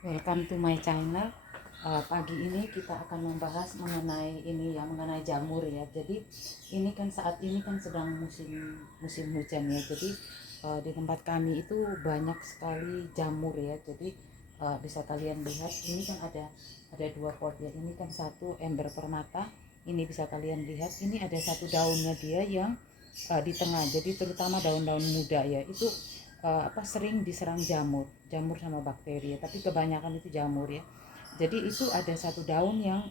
Welcome to my channel. Pagi ini kita akan membahas mengenai jamur ya. Jadi ini kan saat ini kan sedang musim hujan ya. Jadi di tempat kami itu banyak sekali jamur ya. Jadi bisa kalian lihat ini kan ada dua pot ya. Ini kan satu ember permata. Ini bisa kalian lihat. Ini ada satu daunnya dia yang di tengah. Jadi terutama daun-daun muda ya. Itu sering diserang jamur sama bakteri ya, tapi kebanyakan itu jamur ya. Jadi itu ada satu daun yang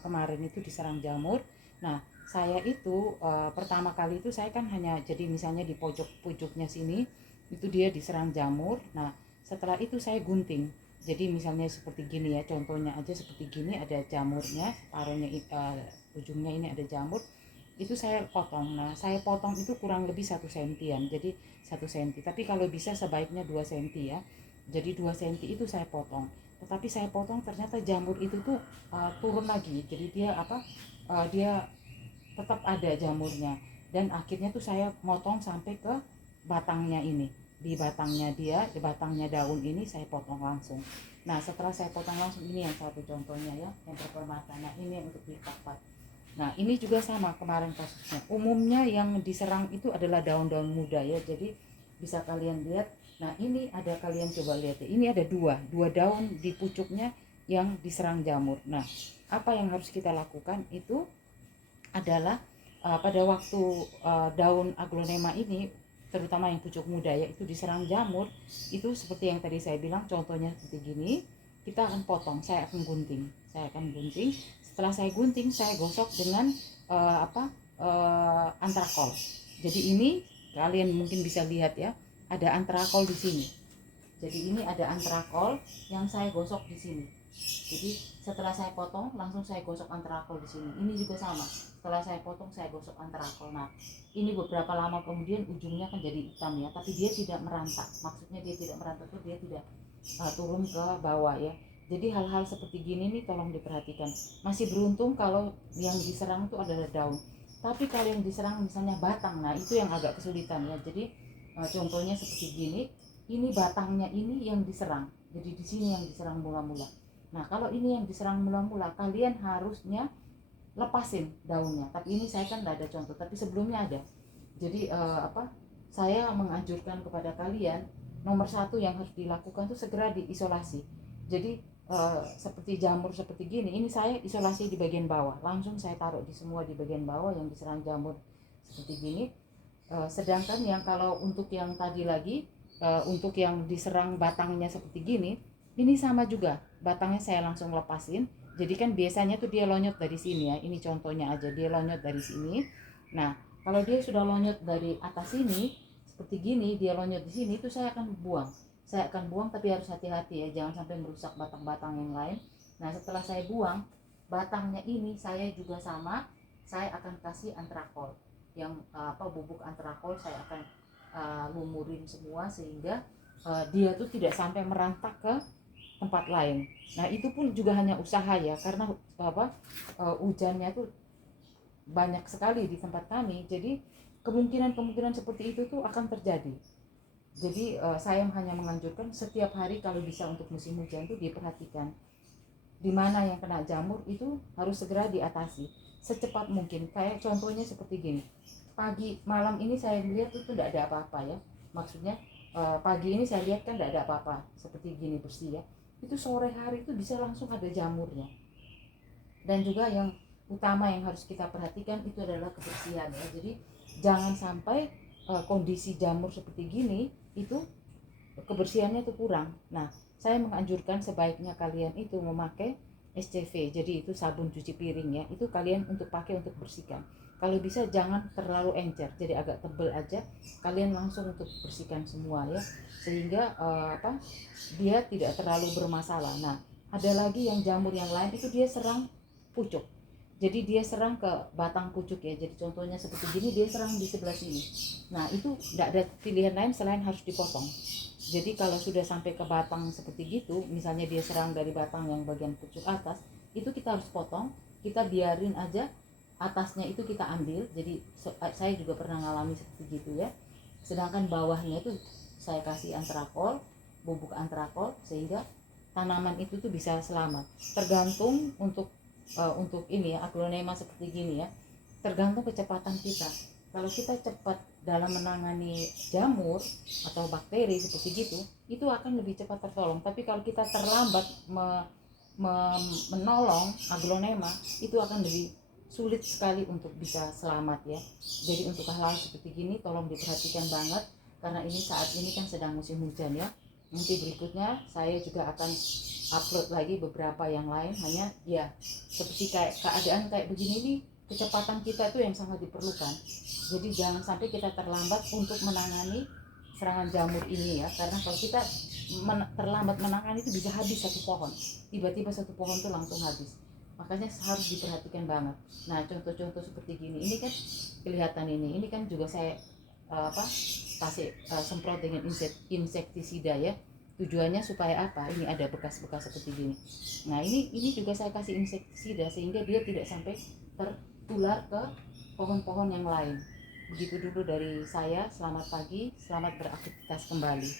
kemarin itu diserang jamur. Nah, saya itu pertama kali itu saya kan hanya jadi misalnya di pojok-pojoknya sini itu dia diserang jamur. Nah, setelah itu saya gunting. Jadi misalnya seperti gini ya, contohnya aja seperti gini ada jamurnya, paruhnya ujungnya ini ada jamur, itu saya potong. Nah, saya potong itu kurang lebih 1 sentian, jadi 1 senti, tapi kalau bisa sebaiknya 2 senti ya. Jadi 2 senti itu saya potong, tetapi saya potong ternyata jamur itu tuh turun lagi. Jadi dia tetap ada jamurnya, dan akhirnya tuh saya motong sampai ke batangnya ini. Di batangnya daun ini saya potong langsung. Nah, setelah saya potong langsung, ini yang satu contohnya ya, yang permata. Nah, ini untuk dilipat. Nah, ini juga sama kemarin kasusnya. Umumnya yang diserang itu adalah daun-daun muda ya. Jadi bisa kalian lihat. Nah, ini ada, kalian coba lihat ya. Ini ada dua daun di pucuknya yang diserang jamur. Nah, apa yang harus kita lakukan itu adalah pada waktu daun aglonema ini, terutama yang pucuk muda ya, itu diserang jamur, itu seperti yang tadi saya bilang, contohnya seperti gini, kita akan potong, saya akan gunting. Setelah saya gunting, saya gosok dengan antrakol. Jadi ini kalian mungkin bisa lihat ya, ada antrakol di sini. Jadi ini ada antrakol yang saya gosok di sini. Jadi setelah saya potong langsung saya gosok antrakol di sini. Ini juga sama. Setelah saya potong saya gosok antrakol. Nah, ini beberapa lama kemudian ujungnya kan jadi hitam ya, tapi dia tidak merantak. Maksudnya dia tidak merantak itu dia tidak turun ke bawah ya. Jadi hal-hal seperti gini nih tolong diperhatikan. Masih beruntung kalau yang diserang itu adalah daun. Tapi kalau yang diserang misalnya batang, nah itu yang agak kesulitan ya. Jadi contohnya seperti gini, ini batangnya ini yang diserang. Jadi di sini yang diserang mula-mula. Nah, kalau ini yang diserang mula-mula, kalian harusnya lepasin daunnya. Tapi ini saya kan tidak ada contoh, tapi sebelumnya ada. Jadi saya menganjurkan kepada kalian, nomor satu yang harus dilakukan itu segera diisolasi. Jadi seperti jamur seperti gini, ini saya isolasi di bagian bawah. Langsung saya taruh di semua di bagian bawah yang diserang jamur seperti gini. Sedangkan yang kalau untuk yang tadi lagi, untuk yang diserang batangnya seperti gini, ini sama juga, batangnya saya langsung lepasin. Jadi kan biasanya tuh dia lonyot dari sini ya, ini contohnya aja, dia lonyot dari sini. Nah, kalau dia sudah lonyot dari atas sini seperti gini, dia lonyot di sini, itu saya akan buang tapi harus hati-hati ya, jangan sampai merusak batang-batang yang lain. Nah, setelah saya buang batangnya ini, saya juga sama, saya akan kasih antrakol yang bubuk antrakol, saya akan lumurin semua sehingga dia tuh tidak sampai merantak ke tempat lain. Nah, itu pun juga hanya usaha ya, karena hujannya tuh banyak sekali di tempat kami. Jadi kemungkinan seperti itu tuh akan terjadi. Jadi saya hanya menganjurkan setiap hari kalau bisa untuk musim hujan tuh diperhatikan. Di mana yang kena jamur itu harus segera diatasi secepat mungkin. Kayak contohnya seperti gini, pagi malam ini saya lihat itu tidak ada apa-apa ya. Maksudnya pagi ini saya lihat kan tidak ada apa-apa, seperti gini bersih ya. Itu sore hari itu bisa langsung ada jamurnya. Dan juga yang utama yang harus kita perhatikan itu adalah kebersihan ya. Jadi jangan sampai kondisi jamur seperti gini itu kebersihannya itu kurang. Nah, saya menganjurkan sebaiknya kalian itu memakai SCV. Jadi itu sabun cuci piring ya. Itu kalian untuk pakai untuk bersihkan. Kalau bisa jangan terlalu encer, jadi agak tebal aja. Kalian langsung untuk bersihkan semua ya. Sehingga dia tidak terlalu bermasalah. Nah, ada lagi yang jamur yang lain itu dia serang pucuk. Jadi dia serang ke batang pucuk ya. Jadi contohnya seperti gini, dia serang di sebelah sini. Nah, itu tidak ada pilihan lain selain harus dipotong. Jadi kalau sudah sampai ke batang seperti gitu, misalnya dia serang dari batang yang bagian pucuk atas, itu kita harus potong, kita biarin aja, atasnya itu kita ambil. Jadi saya juga pernah ngalami seperti gitu ya. Sedangkan bawahnya itu saya kasih antrakol, bubuk antrakol, sehingga tanaman itu tuh bisa selamat. Tergantung untuk ini ya, aglonema seperti gini ya, tergantung kecepatan kita. Kalau kita cepat dalam menangani jamur atau bakteri seperti gitu, itu akan lebih cepat tertolong. Tapi kalau kita terlambat menolong aglonema, itu akan lebih sulit sekali untuk bisa selamat ya. Jadi untuk hal-hal seperti gini tolong diperhatikan banget, karena ini saat ini kan sedang musim hujan ya. Nanti berikutnya saya juga akan upload lagi beberapa yang lain, hanya ya seperti kayak keadaan kayak begini nih, kecepatan kita itu yang sangat diperlukan. Jadi jangan sampai kita terlambat untuk menangani serangan jamur ini ya, karena kalau kita terlambat menangani itu bisa habis satu pohon, tiba-tiba satu pohon tuh langsung habis. Makanya harus diperhatikan banget. Nah contoh-contoh seperti gini, ini kan kelihatan ini kan juga saya kasih semprot dengan insektisida ya. Tujuannya supaya apa? Ini ada bekas-bekas seperti gini. Nah ini juga saya kasih insektisida sehingga dia tidak sampai tertular ke pohon-pohon yang lain. Begitu dulu dari saya. Selamat pagi, selamat beraktivitas kembali.